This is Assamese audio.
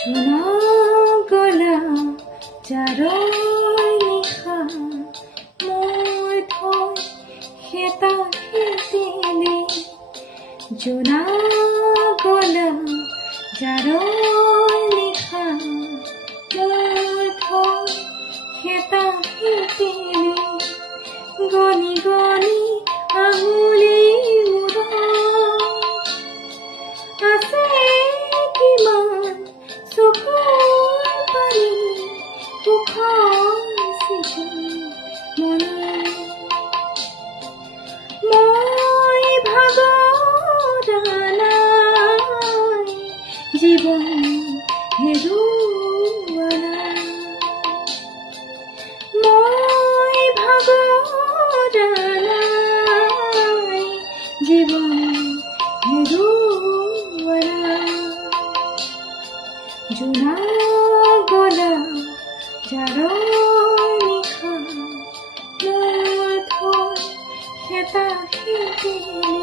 জোনা গলা জাৰৰ নিশা মোৰ থৈ হেতা হেতিলে জোনা গলা জাৰৰ নিশা মোৰ থৈ হেতা হেতিলে গনি গনি আঙুলি মূৰত আছে কিমান চকুৰ পানী উখচিছে মনে মই ভাগৰা নাই জীৱন হেৰুৱা নাই মই ভাগৰা নাই জীৱন হেৰুৱা নাই জোনা গলা জাৰৰ নিশা মোৰ থৈ হেতা হেতিলে